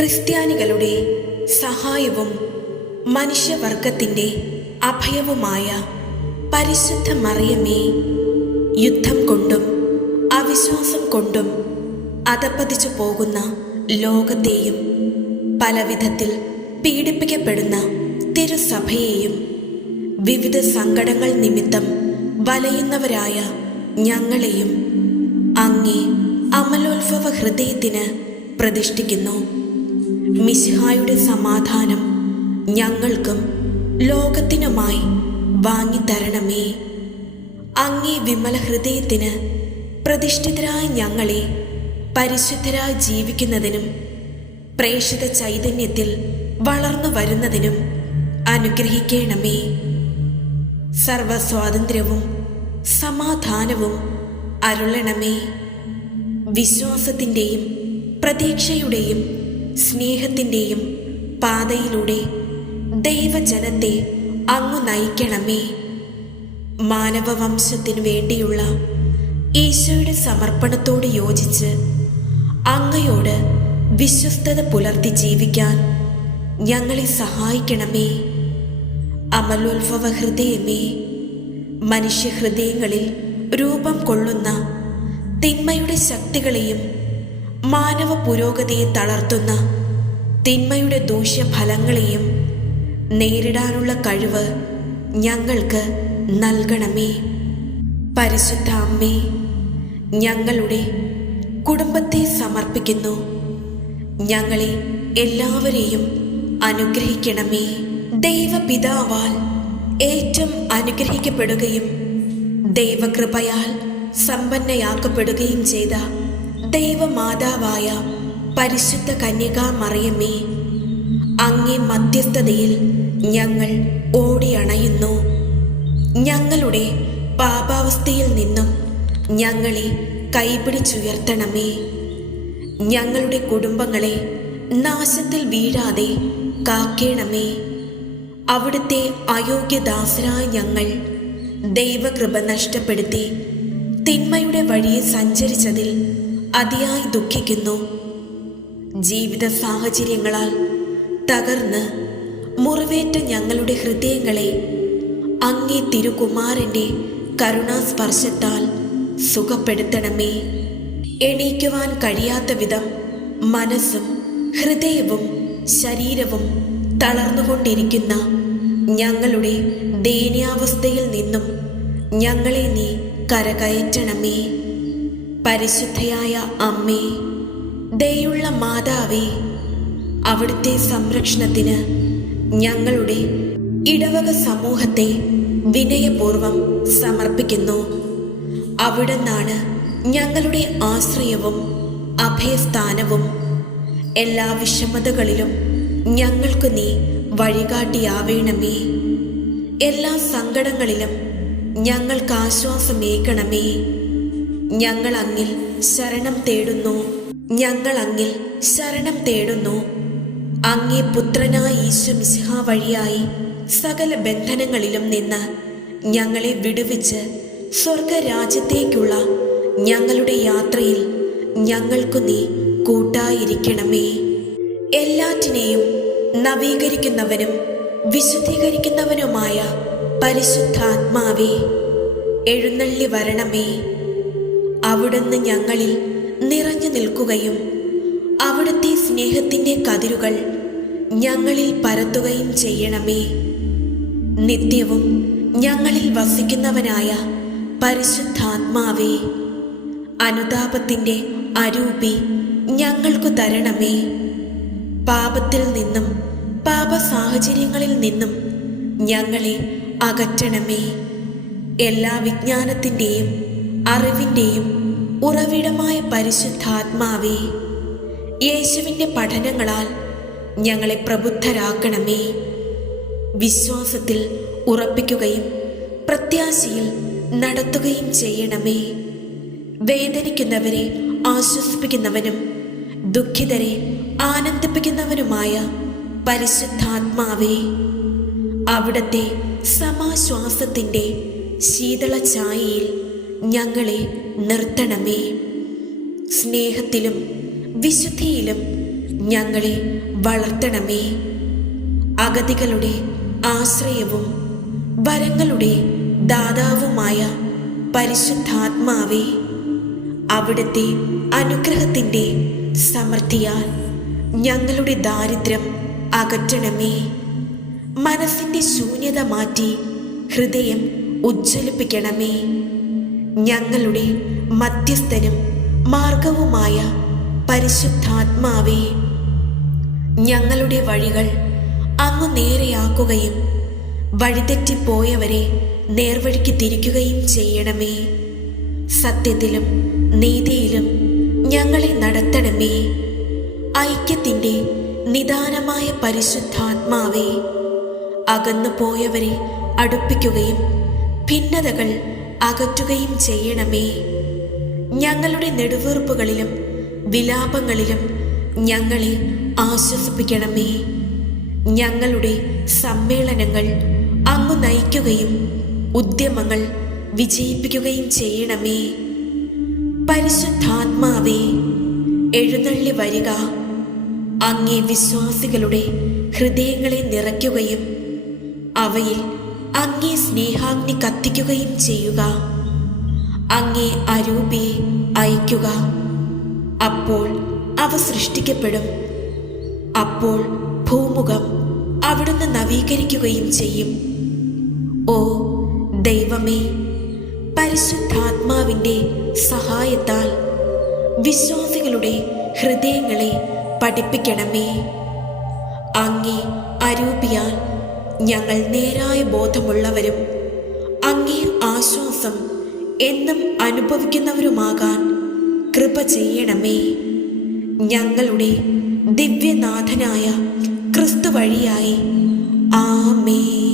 ക്രിസ്ത്യാനികളുടെ സഹായവും മനുഷ്യവർഗത്തിന്റെ അഭയവുമായ പരിശുദ്ധ മറിയമേ യുദ്ധം കൊണ്ടും അവിശ്വാസം കൊണ്ടും അതപ്പതിച്ചു പോകുന്ന ലോകത്തെയും പലവിധത്തിൽ പീഡിപ്പിക്കപ്പെടുന്ന തിരുസഭയെയും വിവിധ സങ്കടങ്ങൾ നിമിത്തം വലയുന്നവരായ ഞങ്ങളെയും അങ്ങേ അമലോത്ഭവ ഹൃദയത്തിന് പ്രതിഷ്ഠിക്കുന്നു. മിശിഹായുടെ സമാധാനം ഞങ്ങൾക്കും ലോകത്തിനുമായി വാങ്ങിത്തരണമേ. അങ്ങേ വിമല ഹൃദയത്തിന് പ്രതിഷ്ഠിതരായ ഞങ്ങളെ പരിശുദ്ധരായി ജീവിക്കുന്നതിനും പ്രേക്ഷിത ചൈതന്യത്തിൽ വളർന്നു വരുന്നതിനും അനുഗ്രഹിക്കണമേ. സർവസ്വാതന്ത്ര്യവും സമാധാനവും അരുളണമേ. വിശ്വാസത്തിന്റെയും പ്രതീക്ഷയുടെയും സ്നേഹത്തിന്റെയും പാതയിലൂടെ ദൈവജനത്തെ അങ്ങു നയിക്കണമേ. മാനവവംശത്തിനു വേണ്ടിയുള്ള ഈശോയുടെ സമർപ്പണത്തോട് യോജിച്ച് അങ്ങയോട് വിശ്വസ്തത പുലർത്തി ജീവിക്കാൻ ഞങ്ങളെ സഹായിക്കണമേ. അമലോത്ഭവ ഹൃദയമേ മനുഷ്യഹൃദയങ്ങളിൽ രൂപം കൊള്ളുന്ന തിന്മയുടെ ശക്തികളെയും മാനവ പുരോഗതിയെ തളർത്തുന്ന തിന്മയുടെ ദൂഷ്യഫലങ്ങളെയും നേരിടാനുള്ള കഴിവ് ഞങ്ങൾക്ക് നൽകണമേ. പരിശുദ്ധ അമ്മേ ഞങ്ങളുടെ കുടുംബത്തെ സമർപ്പിക്കുന്നു. ഞങ്ങളെ എല്ലാവരെയും അനുഗ്രഹിക്കണമേ. ദൈവപിതാവാൽ ഏറ്റവും അനുഗ്രഹിക്കപ്പെടുകയും ദൈവകൃപയാൽ സമ്പന്നയാക്കപ്പെടുകയും ചെയ്ത ദൈവമാതാവായ പരിശുദ്ധ കന്യകാ മറിയമ്മേ അങ്ങേ മധ്യസ്ഥതയിൽ ഞങ്ങൾ ഓടിയണയുന്നു. ഞങ്ങളുടെ പാപാവസ്ഥയിൽ നിന്നും ഞങ്ങളെ കൈപിടിച്ചുയർത്തണമേ. ഞങ്ങളുടെ കുടുംബങ്ങളെ നാശത്തിൽ വീഴാതെ കാക്കേണമേ. അവിടുത്തെ അയോഗ്യദാസരായ ഞങ്ങൾ ദൈവകൃപ നഷ്ടപ്പെടുത്തി തിന്മയുടെ വഴിയെ സഞ്ചരിച്ചതിൽ അതിയായി ദുഃഖിക്കുന്നു. ജീവിത സാഹചര്യങ്ങളാൽ തകർന്ന് മുറിവേറ്റ ഞങ്ങളുടെ ഹൃദയങ്ങളെ അങ്ങേ തിരുകുമാരന്റെ കരുണാസ്പർശത്താൽ സുഖപ്പെടുത്തണമേ. എണീക്കുവാൻ കഴിയാത്ത വിധം മനസ്സും ഹൃദയവും ശരീരവും തളർന്നുകൊണ്ടിരിക്കുന്ന ഞങ്ങളുടെ ദയനീയാവസ്ഥയിൽ നിന്നും ഞങ്ങളെ നീ കരകയറ്റണമേ. പരിശുദ്ധയായ അമ്മേ ദയുള്ള മാതാവേ അവിടുത്തെ സംരക്ഷണത്തിന് ഞങ്ങളുടെ ഇടവക സമൂഹത്തെ വിനയപൂർവം സമർപ്പിക്കുന്നു. അവിടുന്നാണ് ഞങ്ങളുടെ ആശ്രയവും അഭയസ്ഥാനവും. എല്ലാ വിഷമതകളിലും ഞങ്ങൾക്ക് നീ വഴികാട്ടിയാവേണമേ. എല്ലാ സങ്കടങ്ങളിലും ഞങ്ങൾക്ക് ആശ്വാസമേകണമേ. ഞങ്ങൾ അങ്ങിൽ ശരണം തേടുന്നു. ഞങ്ങൾ അങ്ങിൽ ശരണം തേടുന്നു. അങ്ങേ പുത്രനായ ഈശോ മിസിഹ വഴിയായി സകല ബന്ധനങ്ങളിലും നിന്ന് ഞങ്ങളെ വിടുവിച്ച് സ്വർഗരാജ്യത്തേക്കുള്ള ഞങ്ങളുടെ യാത്രയിൽ ഞങ്ങൾക്കു നീ കൂട്ടായിരിക്കണമേ. എല്ലാറ്റിനെയും നവീകരിക്കുന്നവനും വിശുദ്ധീകരിക്കുന്നവനുമായ പരിശുദ്ധാത്മാവേ എഴുന്നള്ളി വരണമേ. അവിടുന്ന് ഞങ്ങളിൽ നിറഞ്ഞു നിൽക്കുകയും അവിടുത്തെ സ്നേഹത്തിന്റെ കതിരുകൾ ഞങ്ങളിൽ പരത്തുകയും ചെയ്യണമേ. നിത്യവും ഞങ്ങളിൽ വസിക്കുന്നവനായ പരിശുദ്ധാത്മാവേ അനുതാപത്തിന്റെ അരൂപി ഞങ്ങൾക്കു തരണമേ. പാപത്തിൽ നിന്നും പാപ സാഹചര്യങ്ങളിൽ നിന്നും ഞങ്ങളെ അകറ്റണമേ. എല്ലാ വിജ്ഞാനത്തിന്റെയും അറിവിന്റെയും ഉറവിടമായ പരിശുദ്ധാത്മാവേ യേശുവിന്റെ പഠനങ്ങളാൽ ഞങ്ങളെ പ്രബുദ്ധരാക്കണമേ. വിശ്വാസത്തിൽ ഉറപ്പിക്കുകയും പ്രത്യാശയിൽ നടത്തുകയും ചെയ്യണമേ. വേദനിക്കുന്നവരെ ആശ്വസിപ്പിക്കുന്നവനും ദുഃഖിതരെ ആനന്ദിപ്പിക്കുന്നവനുമായ പരിശുദ്ധാത്മാവേ അവിടത്തെ സമാശ്വാസത്തിന്റെ ശീതള ഛായയിൽ ഞങ്ങളെ നിർത്തണമേ. സ്നേഹത്തിലും വിശുദ്ധിയിലും ഞങ്ങളെ വളർത്തണമേ. അഗതികളുടെ ആശ്രയവും വരങ്ങളുടെ ദാതാവുമായ പരിശുദ്ധാത്മാവേ അവിടുത്തെ അനുഗ്രഹത്തിന്റെ സമൃദ്ധിയാൽ ഞങ്ങളുടെ ദാരിദ്ര്യം അകറ്റണമേ. മനസ്സിന്റെ ശൂന്യത മാറ്റി ഹൃദയം ഉജ്ജ്വലിപ്പിക്കണമേ. ഞങ്ങളുടെ മധ്യസ്ഥനും മാർഗവുമായ പരിശുദ്ധാത്മാവേ ഞങ്ങളുടെ വഴികൾ അങ്ങ് നേരെയാക്കുകയും വഴിതെറ്റിപ്പോയവരെ നേർവഴിക്ക് തിരിക്കുകയും ചെയ്യണമേ. സത്യത്തിലും നീതിയിലും ഞങ്ങളെ നടത്തണമേ. ഐക്യത്തിന്റെ നിദാനമായ പരിശുദ്ധാത്മാവേ അകന്നു പോയവരെ അടുപ്പിക്കുകയും ഭിന്നതകൾ അകറ്റുകയും ചെയ്യണമേ. ഞങ്ങളുടെ നെടുവീർപ്പുകളിലും വിലാപങ്ങളിലും ഞങ്ങളെ ആശ്വസിപ്പിക്കണമേ. ഞങ്ങളുടെ സമ്മേളനങ്ങൾ അങ്ങ് നയിക്കുകയും ഉദ്യമങ്ങൾ വിജയിപ്പിക്കുകയും ചെയ്യണമേ. പരിശുദ്ധാത്മാവേ എഴുന്നള്ളി വരിക. അങ്ങേ വിശ്വാസികളുടെ ഹൃദയങ്ങളെ നിറയ്ക്കുകയും അവയിൽ അങ്ങേ സ്നേഹാഗ്നി കത്തിക്കുകയും ചെയ്യുക. അങ്ങേ അരൂപിയെ അയക്കുക അപ്പോൾ അവ സൃഷ്ടിക്കപ്പെടും. അപ്പോൾ ഭൂമുഖം അവിടുന്ന് നവീകരിക്കുകയും ചെയ്യും. ഓ ദൈവമേ പരിശുദ്ധാത്മാവിന്റെ സഹായത്താൽ വിശ്വാസികളുടെ ഹൃദയങ്ങളെ പഠിപ്പിക്കണമേ. അങ്ങേ അരൂപിയാൽ ഞങ്ങൾ നേരായ ബോധമുള്ളവരും അങ്ങേ ആശ്വാസം എന്നും അനുഭവിക്കുന്നവരുമാകാൻ കൃപ ചെയ്യണമേ. ഞങ്ങളുടെ ദിവ്യനാഥനായ ക്രിസ്തു വഴിയായി. ആമേ